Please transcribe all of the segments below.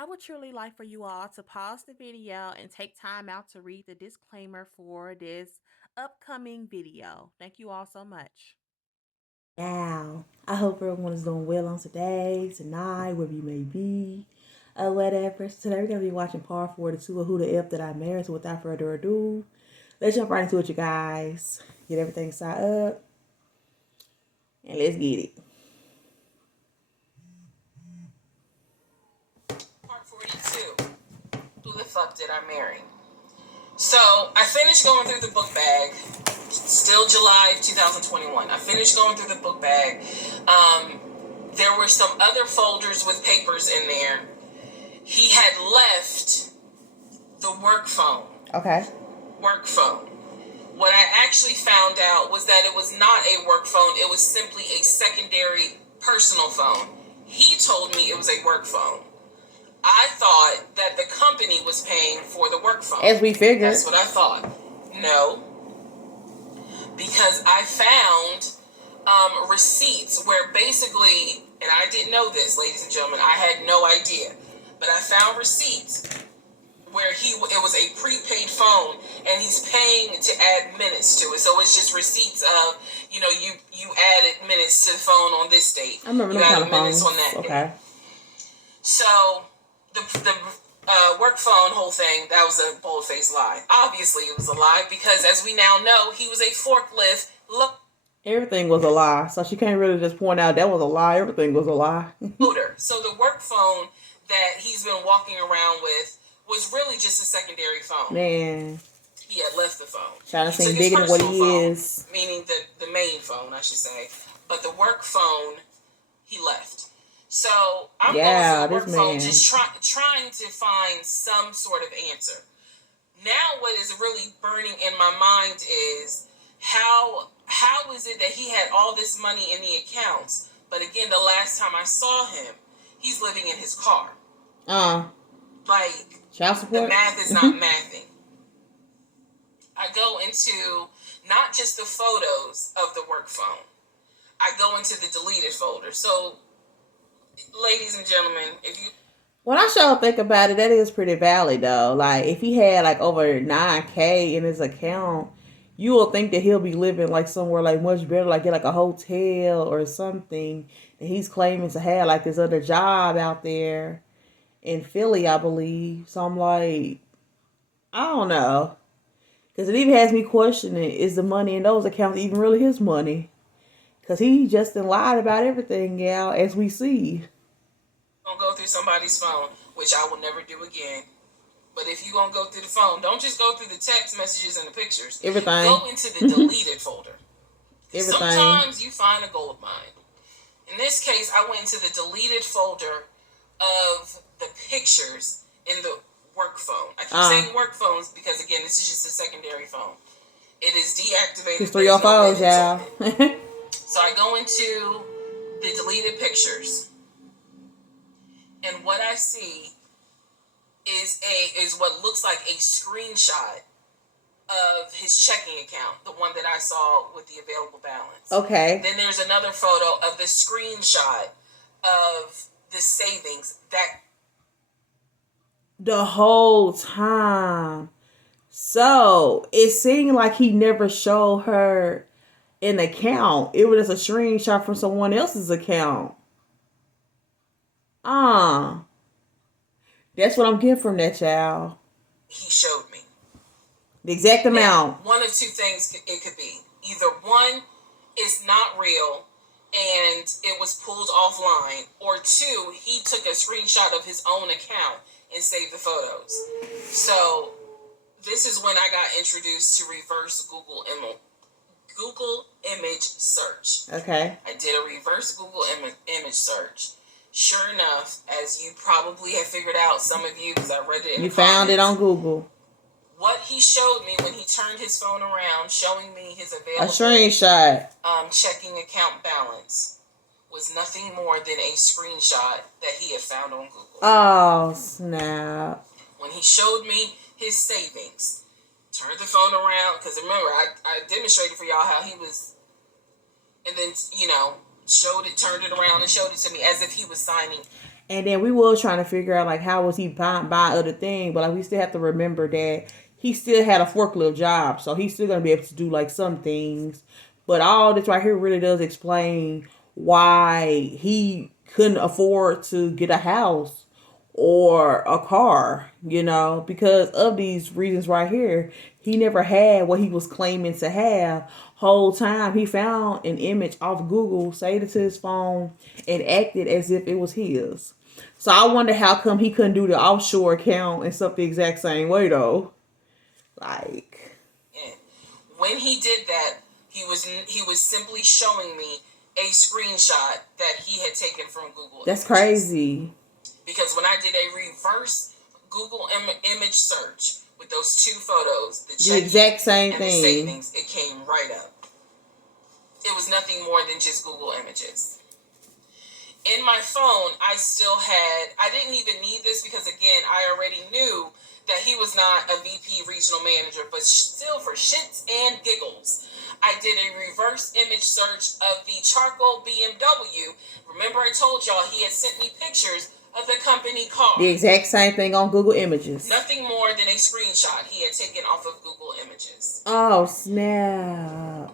I would truly like for you all to pause the video and take time out to read the disclaimer for this upcoming video. Thank you all so much. Now, I hope everyone is doing well on today, tonight, wherever you may be, or whatever. So today we're going to be watching part 42 of Who the F Did I Marry? So without further ado, let's jump right into it, you guys. Get everything set up, and let's get it. Part 42. Who the fuck did I marry? So, I finished going through the book bag. Still July of 2021. I finished going through the book bag. There were some other folders with papers in there. He had left the work phone. Okay. Work phone. What I actually found out was that it was not a work phone. It was simply a secondary personal phone. He told me it was a work phone. I thought that the company was paying for the work phone. As we figured. That's what I thought. No. Because I found receipts where basically, and I didn't know this, ladies and gentlemen, I had no idea, but I found receipts where it was a prepaid phone and he's paying to add minutes to it. So it's just receipts of, you added minutes to the phone on this date. I remember you added minutes phones. on that Okay. date. So the work phone whole thing, that was a bold-faced lie. Obviously it was a lie because, as we now know, he was a forklift Everything was a lie, so she can't really just point out that was a lie. Everything was a lie. loader. So the work phone that he's been walking around with was really just a secondary phone. Man. He had left the phone. Trying to seem bigger than what he is. Meaning the main phone, I should say. But the work phone, he left. So I'm going through the work phone, just trying to find some sort of answer. Now what is really burning in my mind is how is it that he had all this money in the accounts, but again, the last time I saw him, he's living in his car. Like, child support? The math is not mathing. I go into not just the photos of the work phone. I go into the deleted folder. So, ladies and gentlemen, if you... When I sure think about it, that is pretty valid though. Like, if he had like over 9K in his account, you will think that he'll be living like somewhere like much better, like get like a hotel or something. And he's claiming to have like this other job out there in Philly, I believe. So I'm like, I don't know. Because it even has me questioning, is the money in those accounts even really his money? Because he just lied about everything, y'all, as we see. Don't go through somebody's phone, which I will never do again. But if you gonna go through the phone, don't just go through the text messages and the pictures. Everything. Go into the deleted folder. Everything. Sometimes you find a gold mine. In this case, I went into the deleted folder of the pictures in the work phone. I keep saying work phones because, again, this is just a secondary phone. It is deactivated. It's 305, y'all. So I go into the deleted pictures, and what I see is what looks like a screenshot of his checking account, the one that I saw with the available balance. Okay. Then there's another photo of the screenshot of the savings that the whole time. So it seemed like he never showed her an account. It was just a screenshot from someone else's account. That's what I'm getting from that child. He showed me the exact amount. Now, one of two things it could be. Either one, it's not real and it was pulled offline, or two, he took a screenshot of his own account and saved the photos. So this is when I got introduced to reverse Google image search. Okay. I did a reverse Google image search. Sure enough, as you probably have figured out, some of you, because I read it in the comments. You found it on Google. What he showed me when he turned his phone around, showing me his available... A screenshot. Checking account balance was nothing more than a screenshot that he had found on Google. Oh, snap. When he showed me his savings, turned the phone around, because remember, I demonstrated for y'all how he was, and then, turned it around and showed it to me as if he was signing And then we were trying to figure out like how was he buying other things, but like we still have to remember that he still had a forklift job, so he's still gonna be able to do like some things. But all this right here really does explain why he couldn't afford to get a house or a car, because of these reasons right here. He never had what he was claiming to have. Whole time he found an image off Google, saved it to his phone, and acted as if it was his. So I wonder how come he couldn't do the offshore account and stuff the exact same way though. Like, when he did that, he was simply showing me a screenshot that he had taken from Google. That's crazy. Because when I did a reverse Google image search with those two photos, the exact same thing, the savings, it came right up. It was nothing more than just Google Images. In my phone, I didn't even need this because, again, I already knew that he was not a VP regional manager, but still for shits and giggles, I did a reverse image search of the charcoal BMW. Remember I told y'all he had sent me pictures of the company car. The exact same thing on Google Images. Nothing more than a screenshot he had taken off of Google Images. Oh, snap.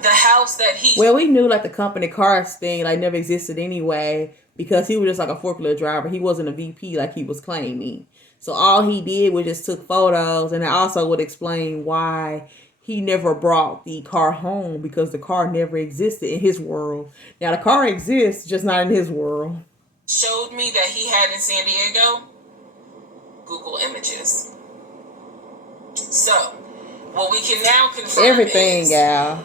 The house that he... Well, we knew like the company cars thing like never existed anyway because he was just like a forklift driver. He wasn't a VP like he was claiming. So all he did was just took photos, and it also would explain why he never brought the car home because the car never existed in his world. Now the car exists, just not in his world. Showed me that he had in San Diego, Google Images. So, what we can now confirm everything, is gal.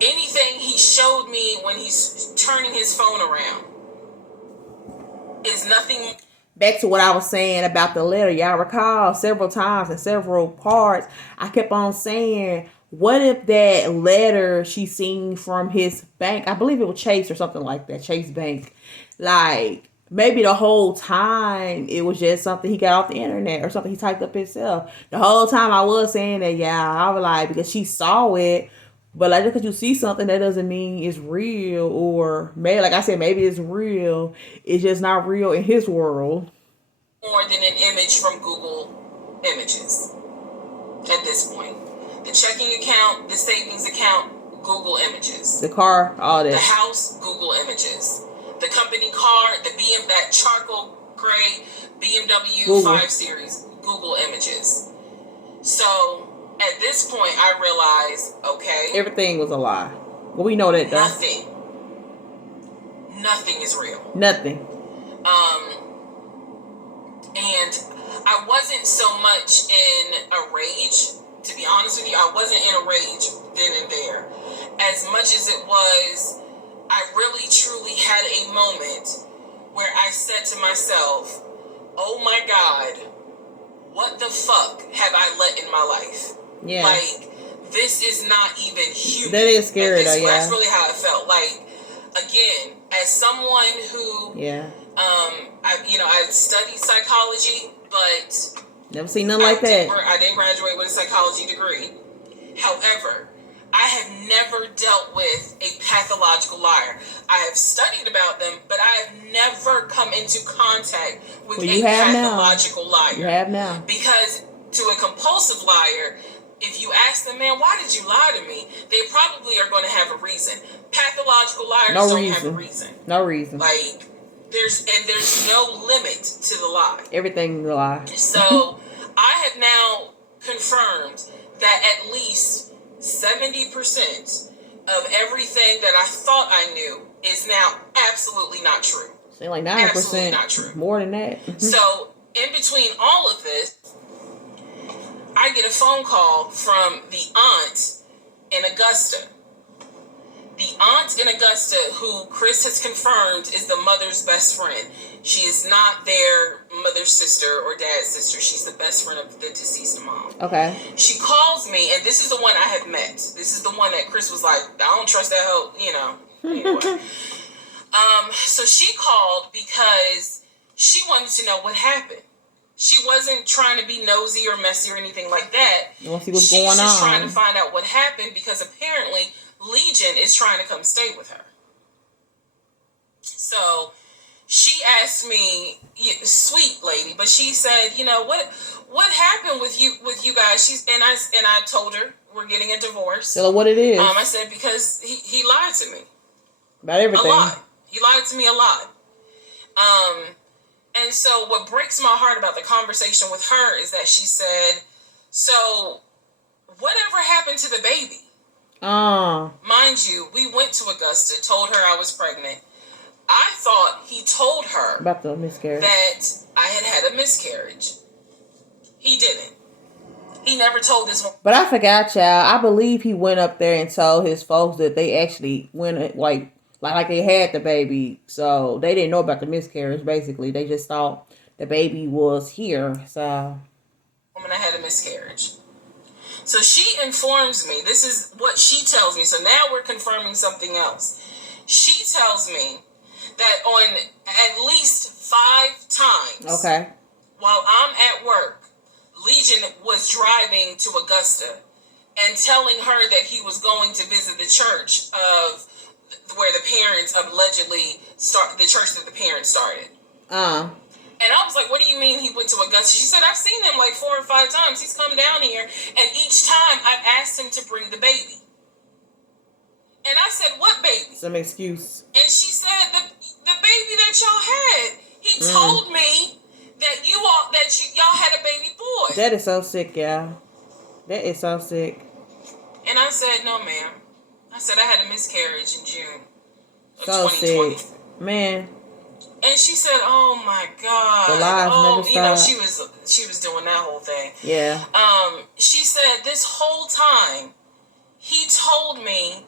Anything he showed me when he's turning his phone around is nothing. Back to what I was saying about the letter. Y'all recall several times in several parts, I kept on saying, what if that letter she seen from his bank, I believe it was Chase or something like that, Chase Bank, like maybe the whole time it was just something he got off the internet or something he typed up himself. The whole time I was saying that, I was like, because she saw it, but like just because you see something, that doesn't mean it's real, or maybe, like I said, maybe it's real. It's just not real in his world. More than an image from Google Images at this point. The checking account, the savings account, Google Images. The car, all that. The house, Google Images. The company car, that charcoal gray BMW Google. 5 Series, Google Images. So at this point, I realized, okay, everything was a lie. Well, we know that though. Nothing is real. Nothing. And I wasn't so much in a rage. To be honest with you, I wasn't in a rage then and there. As much as it was, I really truly had a moment where I said to myself, oh my God, what the fuck have I let in my life? Yeah. Like, this is not even human. That is scary though, That's really how it felt. Like, again, as someone who, I studied psychology, but never seen nothing like that. I didn't graduate with a psychology degree. However, I have never dealt with a pathological liar. I have studied about them, but I have never come into contact with a pathological liar. You have now. Because to a compulsive liar, if you ask them, man, why did you lie to me? They probably are going to have a reason. Pathological liars don't have a reason. No reason. Like, there's no limit to the lie. Everything's a lie. So I have now confirmed that at least 70% of everything that I thought I knew is now absolutely not true. So like 9%. Absolutely not true. More than that. So in between all of this, I get a phone call from the aunt in Augusta. The aunt in Augusta, who Chris has confirmed is the mother's best friend. She is not their mother's sister or dad's sister. She's the best friend of the deceased mom. Okay. She calls me, and this is the one I have met. This is the one that Chris was like, I don't trust that hoe, Anyway. So she called because she wanted to know what happened. She wasn't trying to be nosy or messy or anything like that. You want to see what's She's going on. just trying to find out what happened because apparently Legion is trying to come stay with her. So she asked me, sweet lady, but she said, what happened with you guys? And I told her we're getting a divorce. Tell her what it is. I said because he lied to me about everything. A lot. He lied to me a lot. And so what breaks my heart about the conversation with her is that she said, so whatever happened to the baby? Mind you, we went to Augusta, told her I was pregnant. I thought he told her about the miscarriage, that I had a miscarriage. He didn't. He never told this one. But I forgot, y'all. I believe he went up there and told his folks that they actually went like they had the baby. So they didn't know about the miscarriage, basically. They just thought the baby was here. So woman, I had a miscarriage. So she informs me. This is what she tells me. So now we're confirming something else. She tells me that on at least 5 times, okay, while I'm at work, Legion was driving to Augusta and telling her that he was going to visit the church of where the parents allegedly the church that the parents started. And I was like, what do you mean he went to Augusta? She said, I've seen him like 4 or 5 times. He's come down here, and each time I've asked him to bring the baby. And I said, what baby? Some excuse. And she said, the baby that y'all had. He told me that y'all had a baby boy. That is so sick, y'all. That is so sick. And I said, no, ma'am. I said I had a miscarriage in June of so 2020. Sick. Man. And she said, "Oh my God!" The lies never stop. She was doing that whole thing. Yeah. She said this whole time he told me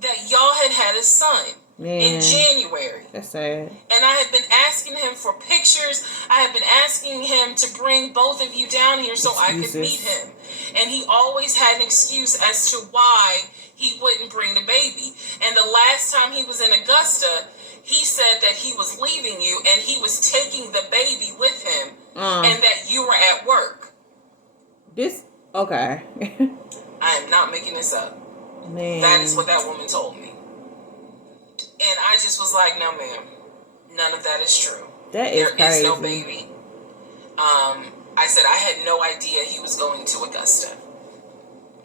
that y'all had a son in January. That's sad. And I have been asking him for pictures. I have been asking him to bring both of you down here so I could meet him. And he always had an excuse as to why he wouldn't bring the baby. And the last time he was in Augusta, he said that he was leaving you and he was taking the baby with him and that you were at work. Okay. I am not making this up. Man. That is what that woman told me. And I just was like, no, ma'am. None of that is true. That is crazy. There is no baby. I said I had no idea he was going to Augusta.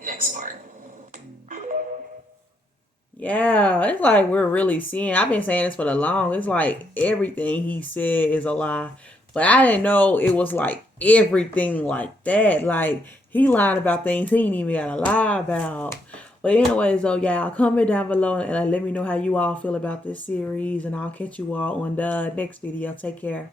Next part. Yeah, it's like we're really seeing. I've been saying this for the long. It's like everything he said is a lie. But I didn't know it was like everything like that. Like he lied about things he ain't even got to lie about. But anyways, though, y'all, comment down below and let me know how you all feel about this series. And I'll catch you all on the next video. Take care.